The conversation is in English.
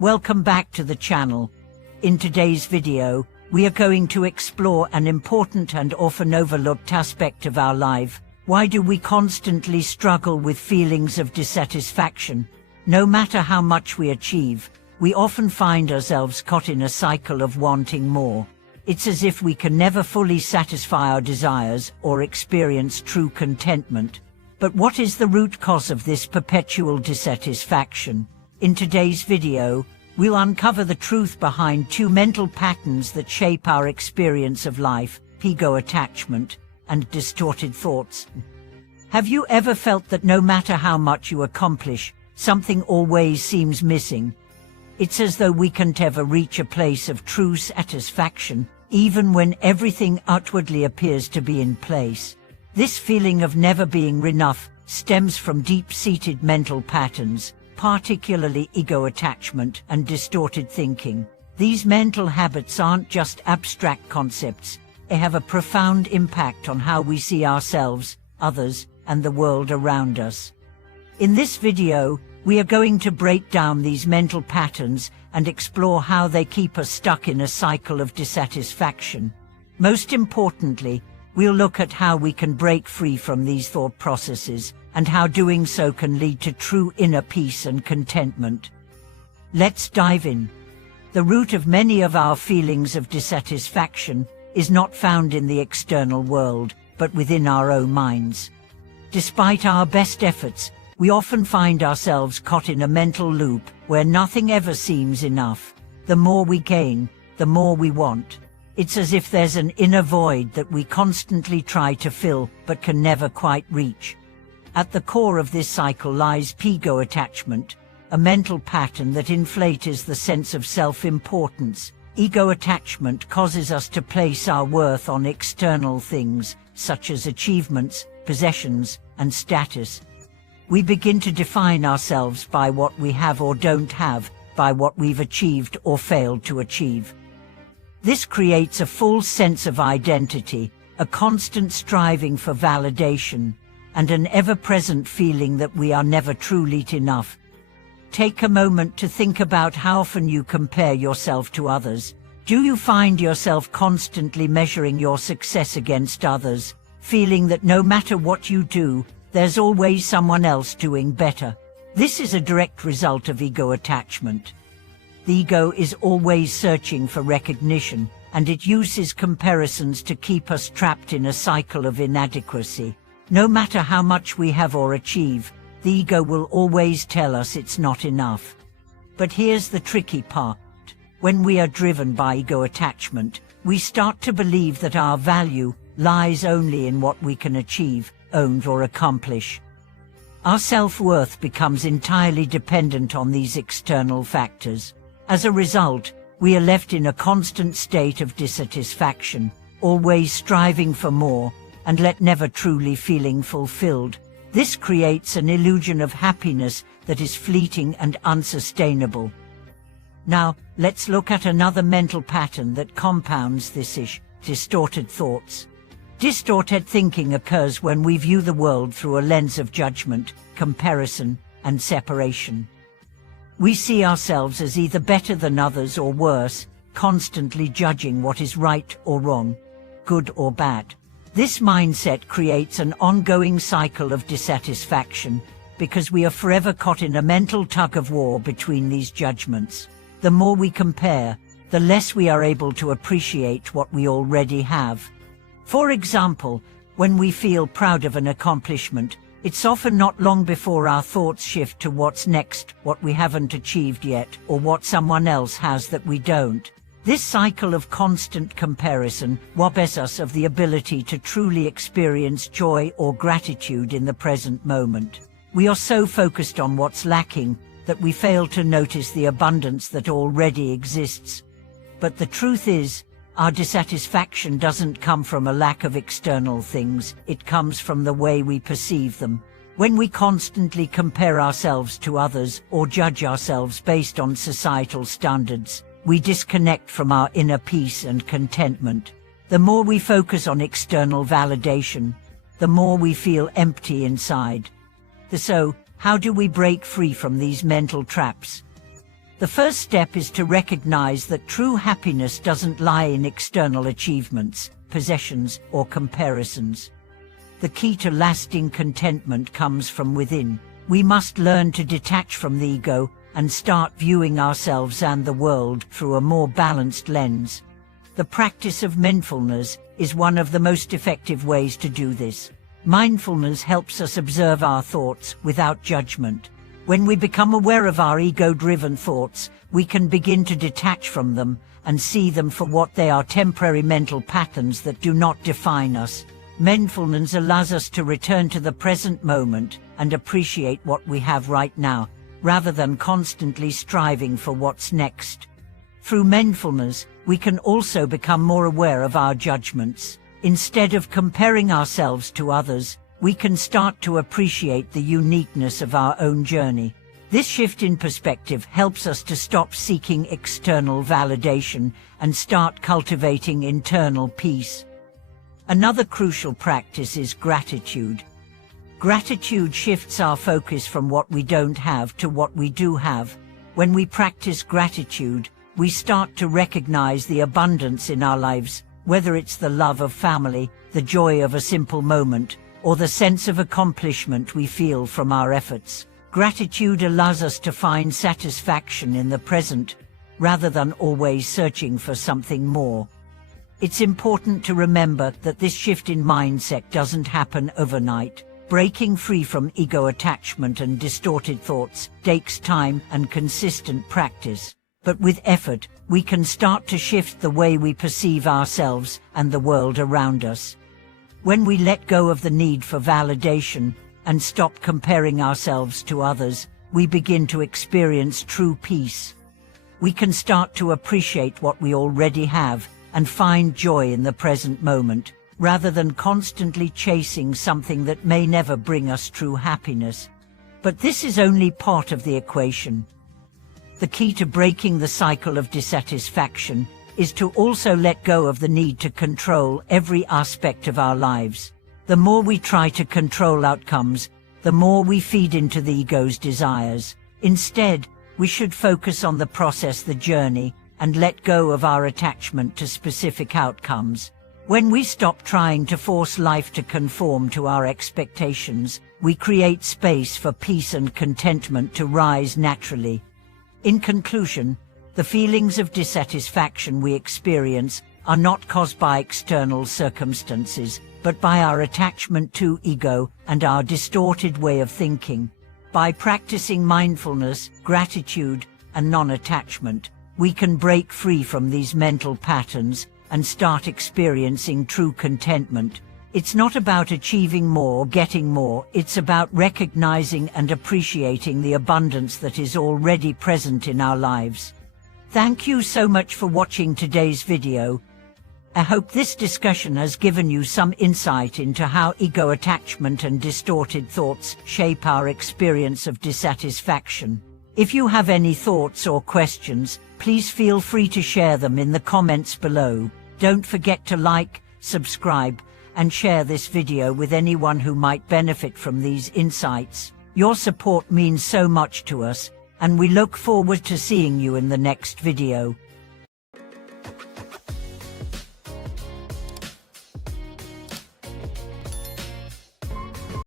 Welcome back to the channel. In today's video, we are going to explore an important and often overlooked aspect of our life. Why do we constantly struggle with feelings of dissatisfaction? No matter how much we achieve, we often find ourselves caught in a cycle of wanting more. It's as if we can never fully satisfy our desires or experience true contentment. But what is the root cause of this perpetual dissatisfaction? In today's video, we'll uncover the truth behind two mental patterns that shape our experience of life: ego attachment and distorted thoughts. Have you ever felt that no matter how much you accomplish, something always seems missing? It's as though we can't ever reach a place of true satisfaction, even when everything outwardly appears to be in place. This feeling of never being enough stems from deep-seated mental patterns, particularly ego attachment and distorted thinking. These mental habits aren't just abstract concepts. They have a profound impact on how we see ourselves, others, and the world around us. In this video, we are going to break down these mental patterns and explore how they keep us stuck in a cycle of dissatisfaction. Most importantly, we'll look at how we can break free from these thought processes and how doing so can lead to true inner peace and contentment. Let's dive in. The root of many of our feelings of dissatisfaction is not found in the external world, but within our own minds. Despite our best efforts, we often find ourselves caught in a mental loop where nothing ever seems enough. The more we gain, the more we want. It's as if there's an inner void that we constantly try to fill but can never quite reach. At the core of this cycle lies ego attachment, a mental pattern that inflates the sense of self-importance. Ego attachment causes us to place our worth on external things, such as achievements, possessions, and status. We begin to define ourselves by what we have or don't have, by what we've achieved or failed to achieve. This creates a false sense of identity, a constant striving for validation, and an ever-present feeling that we are never truly enough. Take a moment to think about how often you compare yourself to others. Do you find yourself constantly measuring your success against others, feeling that no matter what you do, there's always someone else doing better? This is a direct result of ego attachment. The ego is always searching for recognition, and it uses comparisons to keep us trapped in a cycle of inadequacy. No matter how much we have or achieve, the ego will always tell us it's not enough. But here's the tricky part. When we are driven by ego attachment, we start to believe that our value lies only in what we can achieve, own, or accomplish. Our self-worth becomes entirely dependent on these external factors. As a result, we are left in a constant state of dissatisfaction, always striving for more, and never truly feeling fulfilled. This creates an illusion of happiness that is fleeting and unsustainable. Now, let's look at another mental pattern that compounds this issue: distorted thoughts. Distorted thinking occurs when we view the world through a lens of judgment, comparison, and separation. We see ourselves as either better than others or worse, constantly judging what is right or wrong, good or bad. This mindset creates an ongoing cycle of dissatisfaction because we are forever caught in a mental tug-of-war between these judgments. The more we compare, the less we are able to appreciate what we already have. For example, when we feel proud of an accomplishment, it's often not long before our thoughts shift to what's next, what we haven't achieved yet, or what someone else has that we don't. This cycle of constant comparison robs us of the ability to truly experience joy or gratitude in the present moment. We are so focused on what's lacking that we fail to notice the abundance that already exists. But the truth is, our dissatisfaction doesn't come from a lack of external things, it comes from the way we perceive them. When we constantly compare ourselves to others or judge ourselves based on societal standards, we disconnect from our inner peace and contentment. The more we focus on external validation, the more we feel empty inside. So, how do we break free from these mental traps? The first step is to recognize that true happiness doesn't lie in external achievements, possessions, or comparisons. The key to lasting contentment comes from within. We must learn to detach from the ego and start viewing ourselves and the world through a more balanced lens. The practice of mindfulness is one of the most effective ways to do this. Mindfulness helps us observe our thoughts without judgment. When we become aware of our ego-driven thoughts, we can begin to detach from them and see them for what they are: temporary mental patterns that do not define us. Mindfulness allows us to return to the present moment and appreciate what we have right now, rather than constantly striving for what's next. Through mindfulness, we can also become more aware of our judgments. Instead of comparing ourselves to others, we can start to appreciate the uniqueness of our own journey. This shift in perspective helps us to stop seeking external validation and start cultivating internal peace. Another crucial practice is gratitude. Gratitude shifts our focus from what we don't have to what we do have. When we practice gratitude, we start to recognize the abundance in our lives, whether it's the love of family, the joy of a simple moment, or the sense of accomplishment we feel from our efforts. Gratitude allows us to find satisfaction in the present, rather than always searching for something more. It's important to remember that this shift in mindset doesn't happen overnight. Breaking free from ego attachment and distorted thoughts takes time and consistent practice. But with effort, we can start to shift the way we perceive ourselves and the world around us. When we let go of the need for validation and stop comparing ourselves to others, we begin to experience true peace. We can start to appreciate what we already have and find joy in the present moment, rather than constantly chasing something that may never bring us true happiness. But this is only part of the equation. The key to breaking the cycle of dissatisfaction is to also let go of the need to control every aspect of our lives. The more we try to control outcomes, the more we feed into the ego's desires. Instead, we should focus on the process, the journey, and let go of our attachment to specific outcomes. When we stop trying to force life to conform to our expectations, we create space for peace and contentment to rise naturally. In conclusion, the feelings of dissatisfaction we experience are not caused by external circumstances, but by our attachment to ego and our distorted way of thinking. By practicing mindfulness, gratitude, and non-attachment, we can break free from these mental patterns and start experiencing true contentment. It's not about achieving more or getting more, it's about recognizing and appreciating the abundance that is already present in our lives. Thank you so much for watching today's video. I hope this discussion has given you some insight into how ego attachment and distorted thoughts shape our experience of dissatisfaction. If you have any thoughts or questions, please feel free to share them in the comments below. Don't forget to like, subscribe, and share this video with anyone who might benefit from these insights. Your support means so much to us, and we look forward to seeing you in the next video.